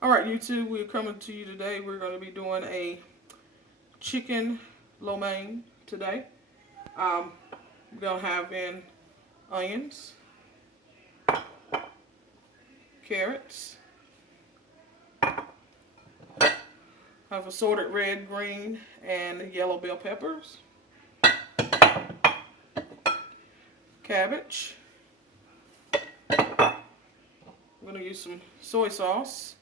All right, YouTube, we're coming to you today. We're going to be doing a chicken lo mein today. We're going to have in onions, carrots, have assorted red, green, and yellow bell peppers, cabbage. I'm going to use some soy sauce.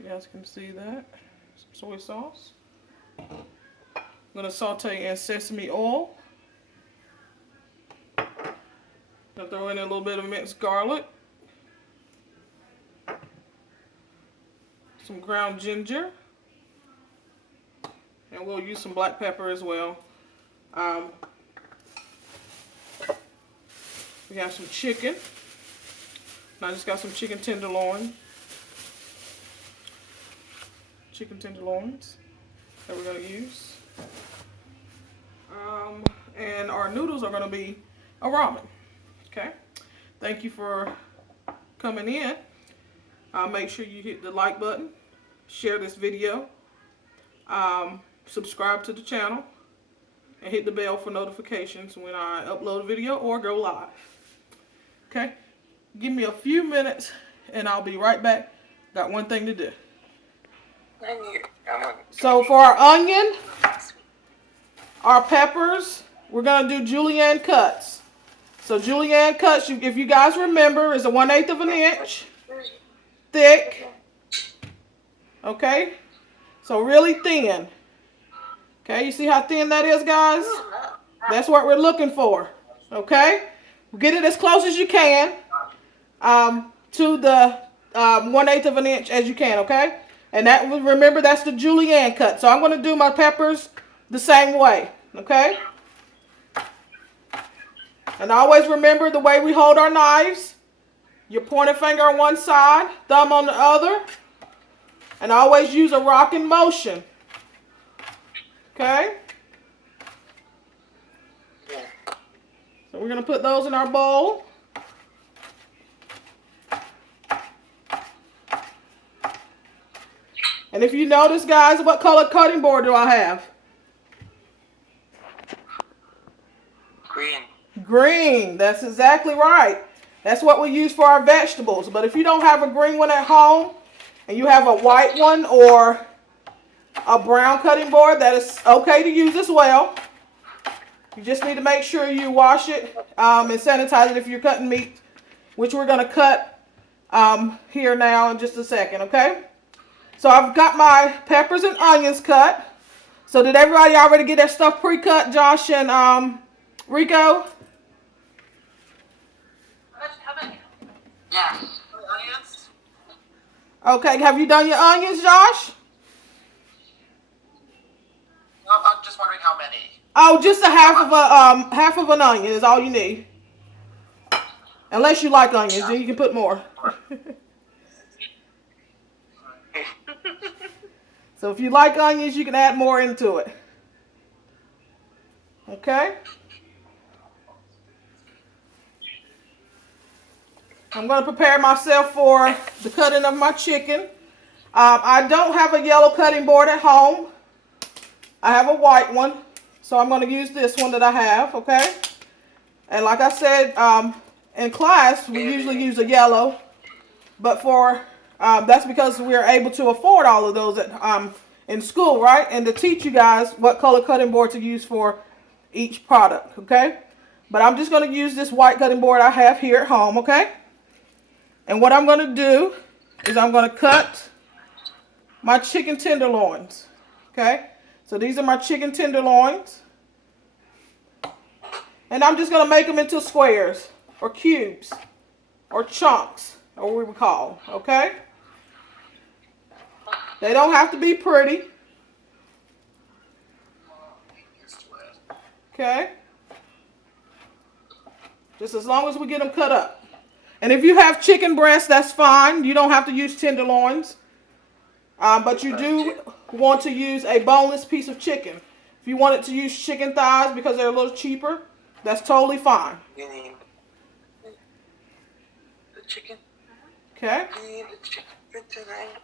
You guys can see that. Some soy sauce. I'm going to saute in sesame oil. Gonna throw in a little bit of minced garlic. Some ground ginger. And we'll use some black pepper as well. We have some chicken. I just got some chicken tenderloin. Chicken tenderloins that we're going to use. And our noodles are going to be a ramen. Okay. Thank you for coming in. Make sure you hit the like button. Share this video. Subscribe to the channel. And hit the bell for notifications when I upload a video or go live. Okay. Give me a few minutes and I'll be right back. Got one thing to do. So for our onion, our peppers, we're going to do julienne cuts. So julienne cuts, if you guys remember, is a 1/8 of an inch thick. Okay? So really thin. Okay, you see how thin that is, guys? That's what we're looking for. Okay? Get it as close as you can to the 1/8 of an inch as you can, okay? And that, remember, that's the julienne cut. So I'm going to do my peppers the same way, okay? And always remember the way we hold our knives. Your pointer finger on one side, thumb on the other. And always use a rocking motion. Okay? So we're going to put those in our bowl. And if you notice, guys, what color cutting board do I have? Green. Green. That's exactly right. That's what we use for our vegetables. But if you don't have a green one at home and you have a white one or a brown cutting board, that is okay to use as well. You just need to make sure you wash it and sanitize it if you're cutting meat, which we're going to cut here now in just a second, okay? So I've got my peppers and onions cut. So did everybody already get their stuff pre-cut, Josh and Rico? Yes. Onions? Okay, have you done your onions, Josh? I'm just wondering how many. Oh, just a half of an onion is all you need. Unless you like onions, then you can put more. So if you like onions, you can add more into it. Okay? I'm going to prepare myself for the cutting of my chicken. I don't have a yellow cutting board at home. I have a white one. So I'm going to use this one that I have, okay? And like I said, in class, we usually use a yellow. But for that's because we're able to afford all of those in school, right? And to teach you guys what color cutting board to use for each product, okay? But I'm just going to use this white cutting board I have here at home, okay? And what I'm going to do is I'm going to cut my chicken tenderloins, okay? So these are my chicken tenderloins. And I'm just going to make them into squares or cubes or chunks, or what we would call, okay? They don't have to be pretty. Okay? Just as long as we get them cut up. And if you have chicken breast, that's fine. You don't have to use tenderloins. But you do want to use a boneless piece of chicken. If you wanted to use chicken thighs because they're a little cheaper, that's totally fine. You need the chicken. Okay? You need the chicken for tonight.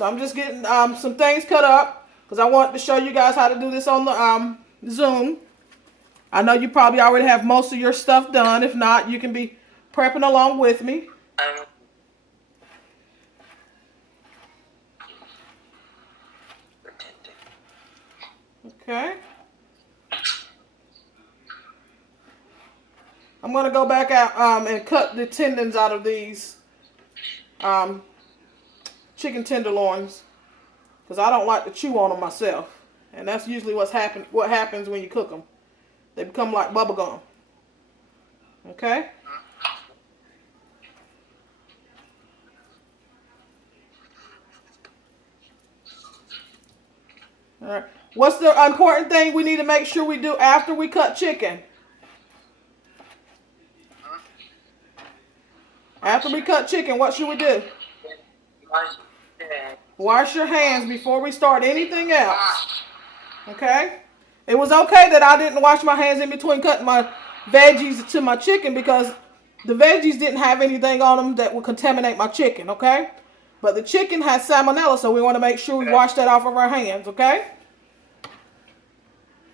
So I'm just getting some things cut up because I want to show you guys how to do this on the Zoom. I know you probably already have most of your stuff done. If not, you can be prepping along with me. Okay. I'm going to go back out and cut the tendons out of these chicken tenderloins because I don't like to chew on them myself. And that's usually what happens when you cook them. They become like bubble gum. Okay? All right. What's the important thing we need to make sure we do after we cut chicken? After we cut chicken, what should we do? Wash your hands before we start anything else. Okay? It was okay that I didn't wash my hands in between cutting my veggies to my chicken because the veggies didn't have anything on them that would contaminate my chicken, okay? But the chicken has salmonella, so we want to make sure we wash that off of our hands, okay?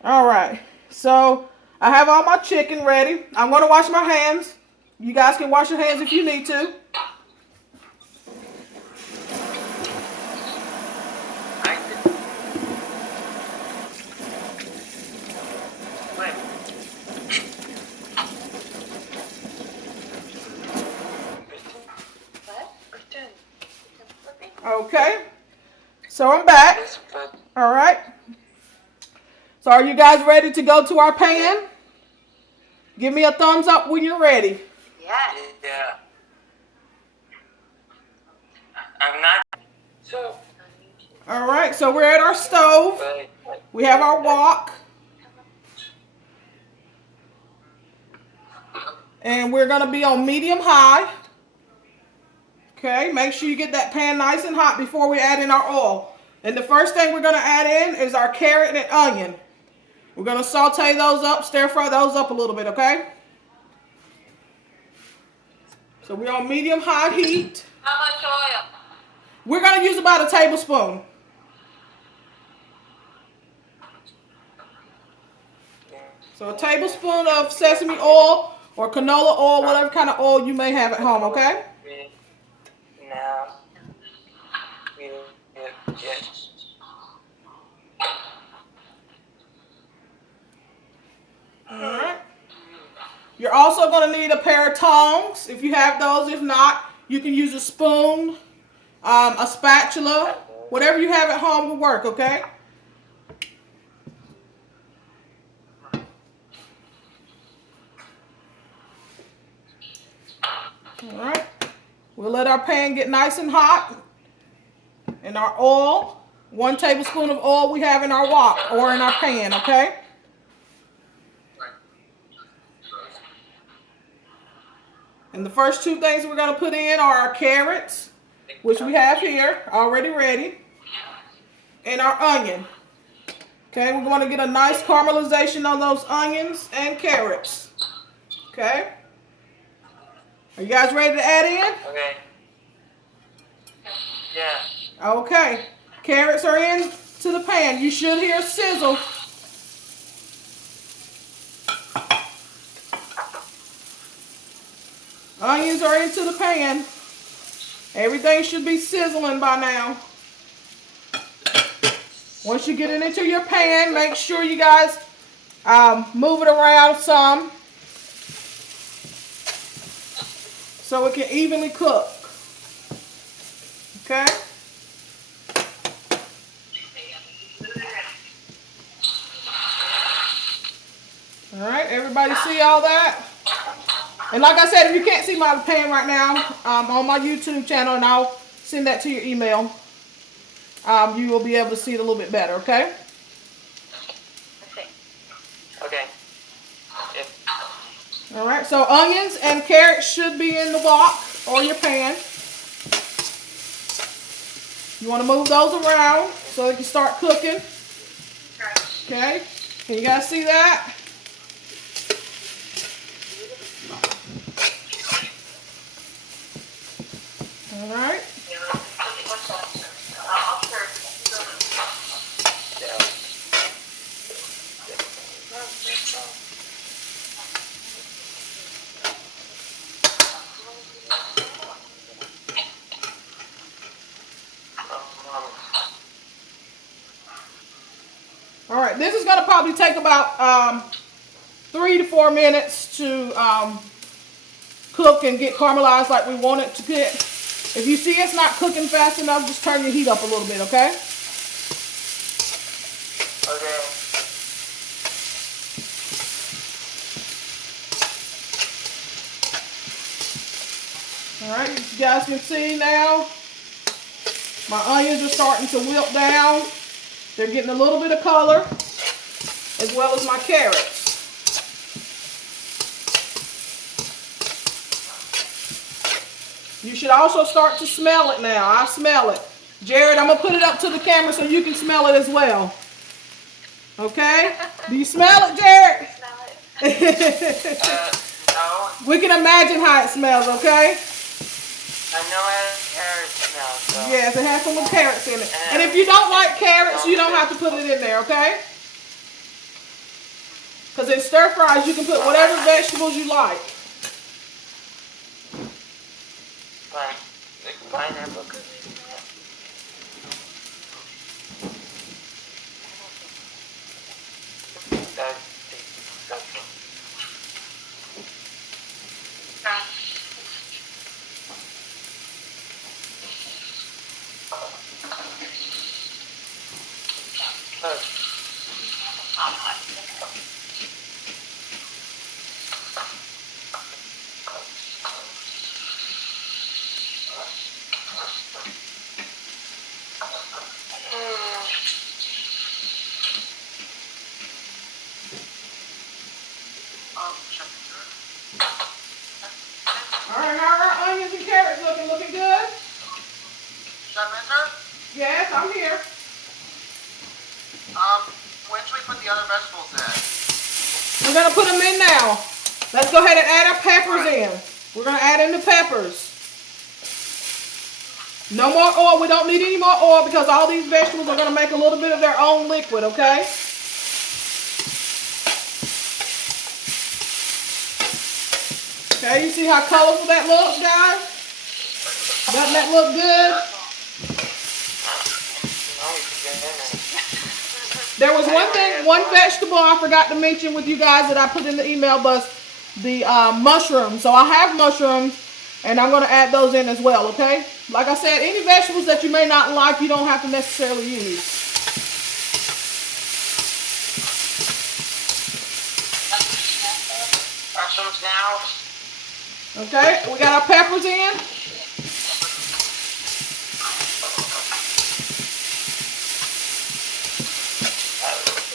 All right. So I have all my chicken ready. I'm going to wash my hands. You guys can wash your hands if you need to. Okay. So I'm back. All right. So are you guys ready to go to our pan? Give me a thumbs up when you're ready. Yes. Yeah. I'm not. So. All right. So we're at our stove. We have our wok. And we're going to be on medium high. Okay. Make sure you get that pan nice and hot before we add in our oil. And the first thing we're going to add in is our carrot and onion. We're going to saute those up, stir fry those up a little bit, okay? So we're on medium-high heat. How much oil? We're going to use about a tablespoon. So a tablespoon of sesame oil or canola oil, whatever kind of oil you may have at home, okay? Now, we get. Alright. You're also going to need a pair of tongs if you have those. If not, you can use a spoon, a spatula, whatever you have at home will work, okay? Alright. We'll let our pan get nice and hot. And our oil, 1 tablespoon of oil we have in our wok or in our pan, okay? And the first 2 things we're going to put in are our carrots, which we have here already ready, and our onion. Okay, we're going to get a nice caramelization on those onions and carrots. Okay? Are you guys ready to add in? Okay. Yeah. Okay. Carrots are in to the pan. You should hear a sizzle. Onions are into the pan. Everything should be sizzling by now. Once you get it into your pan, make sure you guys move it around some so it can evenly cook. Okay? All right, everybody see all that? And like I said, if you can't see my pan right now, on my YouTube channel, and I'll send that to your email, you will be able to see it a little bit better, okay? Okay. All right, so onions and carrots should be in the wok or your pan. You want to move those around so they can start cooking. Okay, can you guys see that? All right. right, this is going to probably take about 3 to 4 minutes to cook and get caramelized like we want it to get. If you see it's not cooking fast enough, just turn your heat up a little bit, okay? Okay. All right, you guys can see now, my onions are starting to wilt down. They're getting a little bit of color, as well as my carrots. You should also start to smell it now. I smell it. Jared, I'm going to put it up to the camera so you can smell it as well. Okay? Do you smell it, Jared? Smell it. No. We can imagine how it smells, okay? I know how carrots smell, so. Yes, it has some little carrots in it. And if you don't like carrots, you don't have to put it in there, okay? Because in stir fries, you can put whatever vegetables you like. Pineapple. All right, how are our onions and carrots looking? Looking good? Chef Minter? Yes, I'm here. When should we put the other vegetables in? We're going to put them in now. Let's go ahead and add our peppers in. We're going to add in the peppers. No more oil. We don't need any more oil because all these vegetables are going to make a little bit of their own liquid, okay? Okay, you see how colorful that looks, guys? Doesn't that look good? There was one vegetable I forgot to mention with you guys that I put in the email, but the mushrooms. So I have mushrooms, and I'm going to add those in as well, okay? Like I said, any vegetables that you may not like, you don't have to necessarily use. Mushrooms now. Okay, we got our peppers in.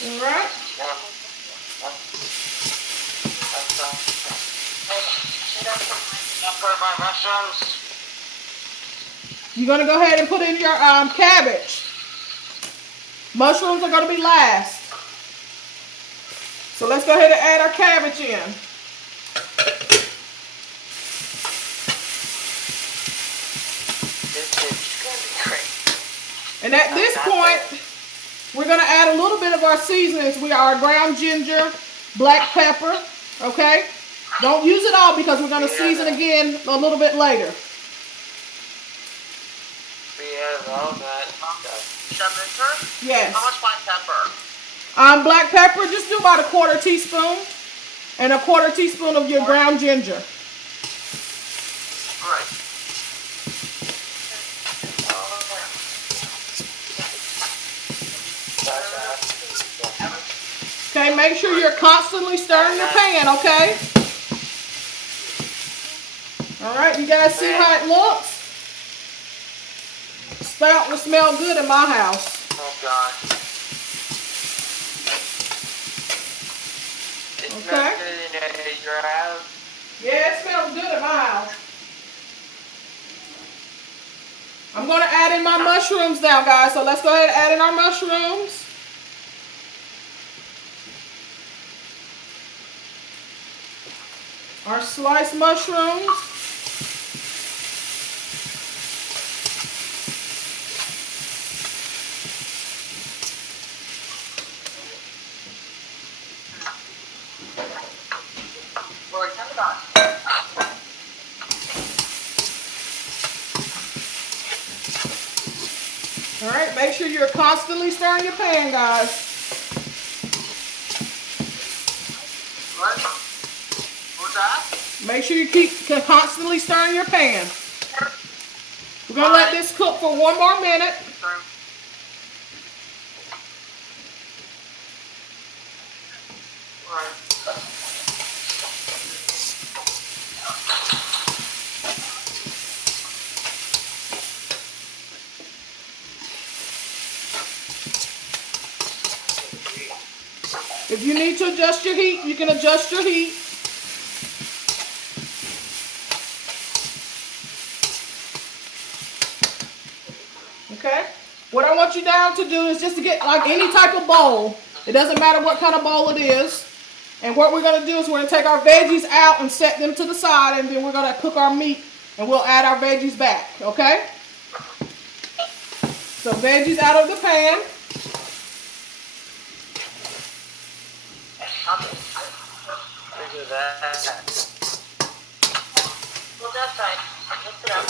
All right. Put my mushrooms. You're going to go ahead and put in your cabbage. Mushrooms are going to be last. So let's go ahead and add our cabbage in. This is going to be great. And at this point, we're going to add a little bit of our seasonings. We are ground ginger, black pepper, okay? Don't use it all because we're going to season again a little bit later. We have all that stuff. Chef Minter? Yes. How much black pepper? Black pepper, just do about a 1/4 teaspoon. And a 1/4 teaspoon of your ground ginger. All right. Okay, make sure you're constantly stirring your pan, okay? All right, you guys see how it looks? It's starting to smell good in my house. Oh, God. It Okay. smells good in your house. Yeah, it smells good in my house. I'm going to add in my mushrooms now, guys. So let's go ahead and add in our mushrooms. Our sliced mushrooms. All right, make sure you're constantly stirring your pan, guys. Make sure you keep constantly stirring your pan. We're going to let this cook for 1 more minute. If you need to adjust your heat, you can adjust your heat. Okay? What I want you down to do is just to get like any type of bowl. It doesn't matter what kind of bowl it is. And what we're going to do is we're going to take our veggies out and set them to the side, and then we're going to cook our meat and we'll add our veggies back. Okay? So veggies out of the pan. Look at that. Well, that's right. Lift it up.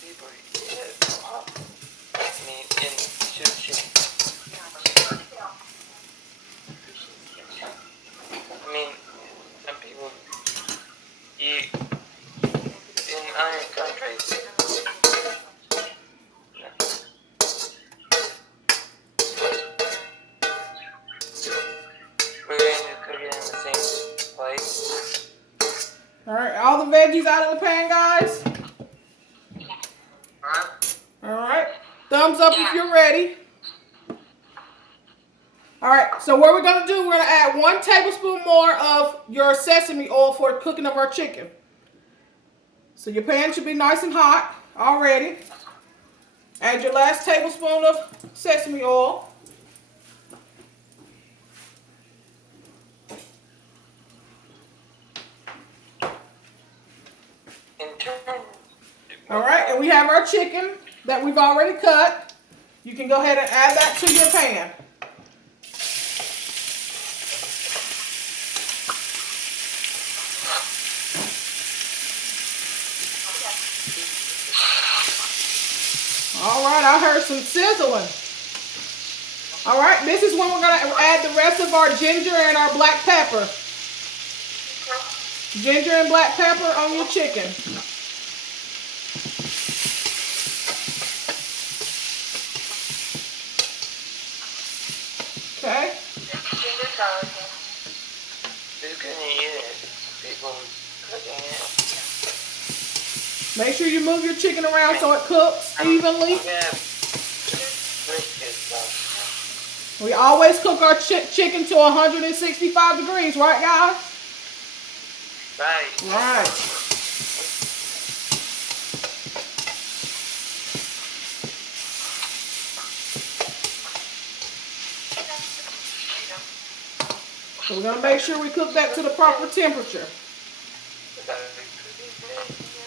People eat meat in sushi. I mean, some people eat in other countries. We're going to cook it in the same place. Alright, all the veggies out of the pan, guys. Alright. Alright, thumbs up if you're ready. Alright, so what we're going to do, we're going to add 1 tablespoon more of your sesame oil for the cooking of our chicken. So your pan should be nice and hot already. Add your last tablespoon of sesame oil. Alright, and we have our chicken that we've already cut. You can go ahead and add that to your pan. Alright, I heard some sizzling. Alright, this is when we're going to add the rest of our ginger and our black pepper. Ginger and black pepper on your chicken. Okay. Who's gonna eat it? People cooking it. Make sure you move your chicken around so it cooks evenly. Yeah. We always cook our chicken to 165 degrees, right, guys? Right. Right. So we're going to make sure we cook that to the proper temperature.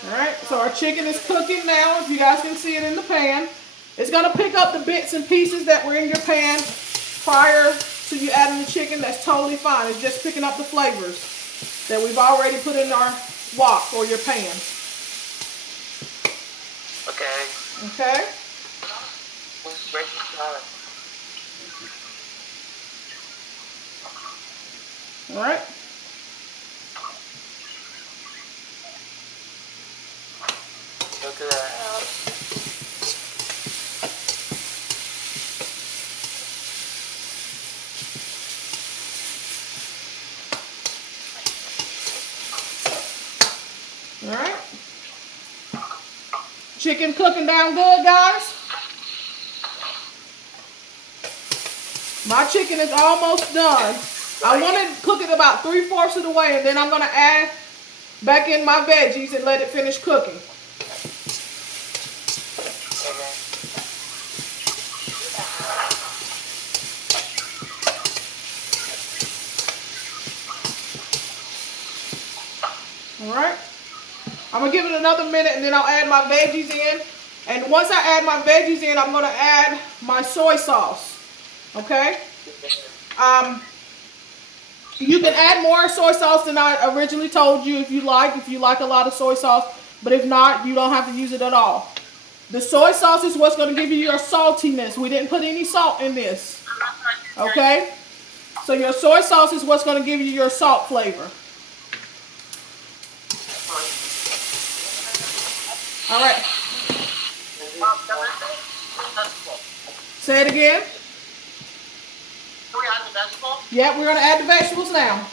Alright, so our chicken is cooking now, if you guys can see it in the pan. It's going to pick up the bits and pieces that were in your pan prior to you adding the chicken. That's totally fine. It's just picking up the flavors that we've already put in our wok or your pan. Okay. Okay? Break the salad. Alright. Look at that. Alright. Chicken cooking down good, guys. My chicken is almost done. I want to cook it about 3/4 of the way, and then I'm going to add back in my veggies and let it finish cooking. Alright. I'm going to give it another minute, and then I'll add my veggies in. And once I add my veggies in, I'm going to add my soy sauce. Okay? You can add more soy sauce than I originally told you if you like a lot of soy sauce. But if not, you don't have to use it at all. The soy sauce is what's going to give you your saltiness. We didn't put any salt in this. Okay? So your soy sauce is what's going to give you your salt flavor. All right. Say it again. Do we add the vegetables? Yep, we're going to add the vegetables now.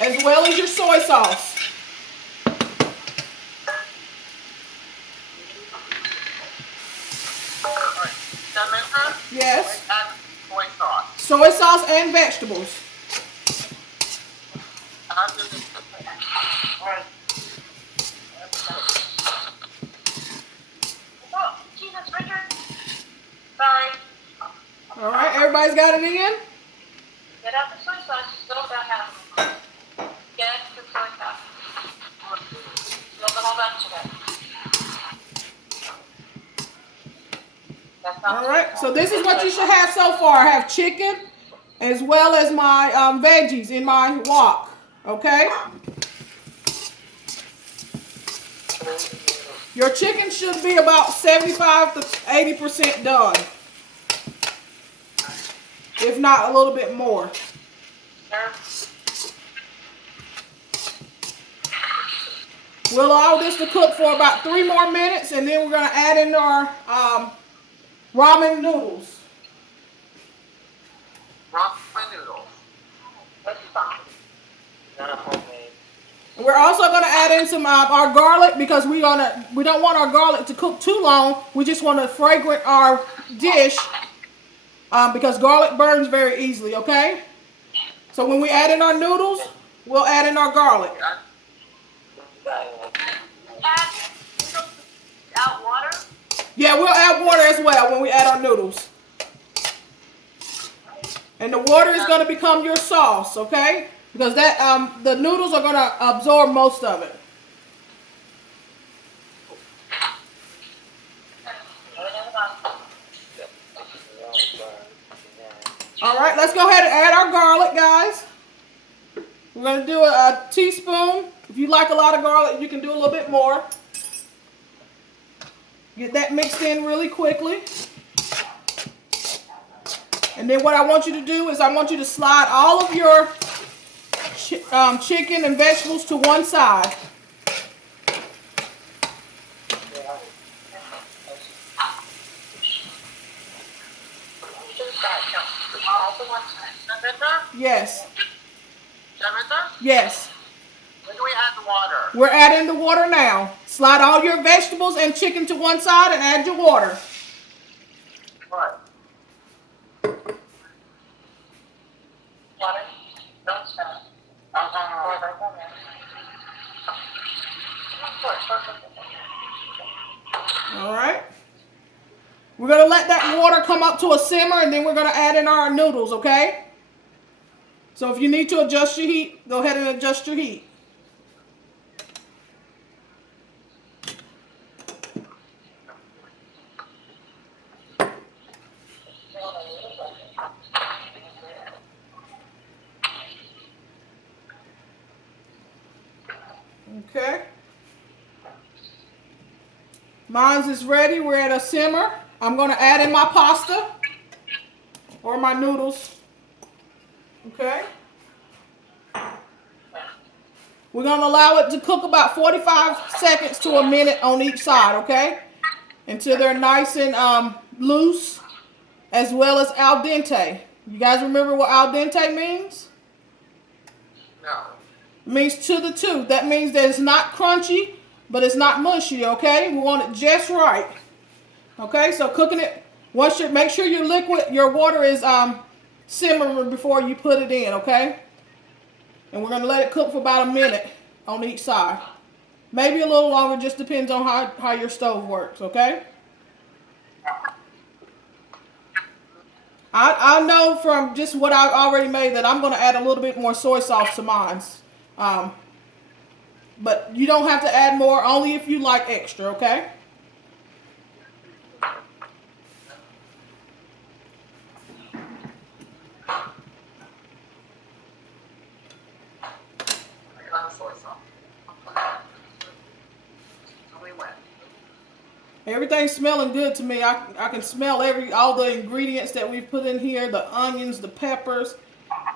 As well as your soy sauce. Then Minter? Yes. Add soy sauce. Soy sauce and vegetables. Add the... Alright. Oh, Jesus, Richard. Sorry. All right, everybody's got it in? Get out the soy sauce. You still got half. Get the soy sauce. Fill the whole bunch of it. All right, so this is what you should have so far. I have chicken as well as my veggies in my wok, okay? Your chicken should be about 75 to 80% done. If not a little bit more. We'll allow this to cook for about 3 more minutes, and then we're going to add in our ramen noodles. Ramen noodles. That's fine. Not a homemade. We're also going to add in some our garlic because we don't want our garlic to cook too long. We just want to fragrant our dish because garlic burns very easily, okay? So when we add in our noodles, we'll add in our garlic. Add water? Yeah, we'll add water as well when we add our noodles. And the water is going to become your sauce, okay? Because that the noodles are going to absorb most of it. All right, let's go ahead and add our garlic, guys. We're going to do a teaspoon. If you like a lot of garlic, you can do a little bit more. Get that mixed in really quickly. And then what I want you to do is I want you to slide all of your chicken and vegetables to one side. Yes. Yes. When do we add the water? We're adding the water now. Slide all your vegetables and chicken to one side and add your water. What? Water? Don't stop. All right. We're going to let that water come up to a simmer, and then we're going to add in our noodles, okay? So if you need to adjust your heat, go ahead and adjust your heat. Okay. Mine's is ready. We're at a simmer. I'm going to add in my pasta or my noodles. Okay. We're going to allow it to cook about 45 seconds to a minute on each side, okay? Until they're nice and loose, as well as al dente. You guys remember what al dente means? No. It means to the tooth. That means that it's not crunchy, but it's not mushy, okay? We want it just right. Okay, so cooking it, make sure your water is simmering before you put it in, okay? And we're going to let it cook for about a minute on each side. Maybe a little longer, just depends on how your stove works, okay? I know from just what I've already made that I'm going to add a little bit more soy sauce to mine. But you don't have to add more, only if you like extra, okay? Everything's smelling good to me. I can smell all the ingredients that we've put in here, the onions, the peppers,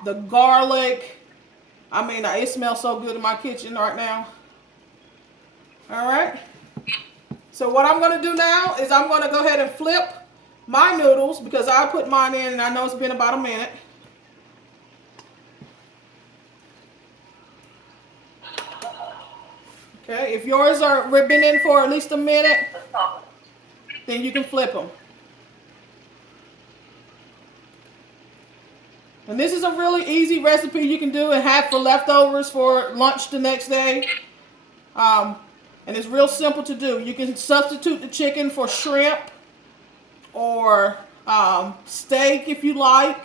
the garlic. I mean, it smells so good in my kitchen right now. All right. So what I'm going to do now is I'm going to go ahead and flip my noodles because I put mine in and I know it's been about a minute. Okay, if yours are been in for at least a minute, then you can flip them. And this is a really easy recipe you can do and have for leftovers for lunch the next day. And it's real simple to do. You can substitute the chicken for shrimp or steak if you like.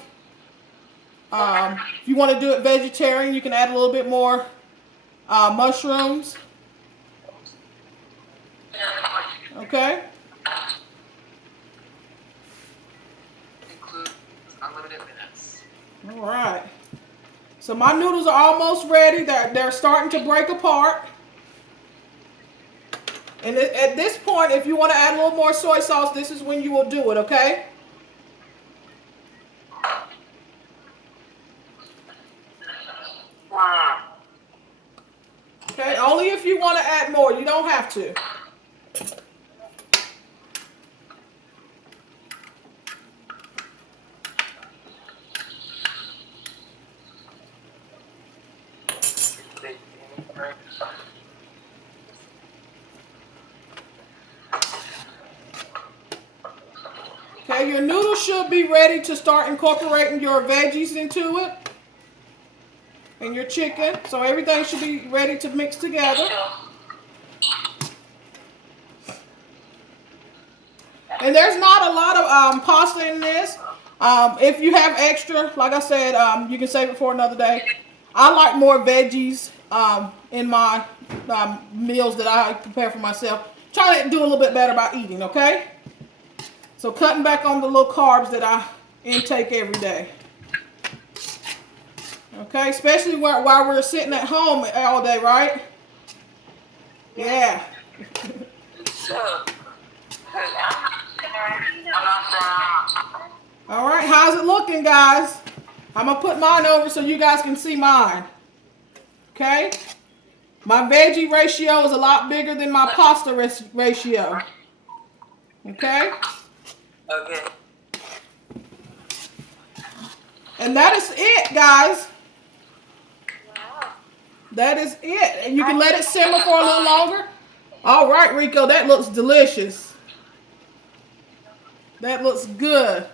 If you want to do it vegetarian, you can add a little bit more mushrooms. Okay. Include unlimited minutes. All right. So my noodles are almost ready. They're starting to break apart. And at this point, if you want to add a little more soy sauce, this is when you will do it, okay? Okay, only if you want to add more. You don't have to. Okay, your noodles should be ready to start incorporating your veggies into it and your chicken. So everything should be ready to mix together. And there's not a lot of pasta in this. If you have extra, like I said, you can save it for another day. I like more veggies in my meals that I prepare for myself. Try to do a little bit better about eating, okay? So cutting back on the little carbs that I intake every day. Okay, especially while we're sitting at home all day, right? Yeah. All right, how's it looking, guys? I'm going to put mine over so you guys can see mine. Okay? My veggie ratio is a lot bigger than my pasta ratio. Okay? Okay. And that is it, guys. That is it. And you can let it simmer for a little longer. All right, Rico, that looks delicious. That looks good.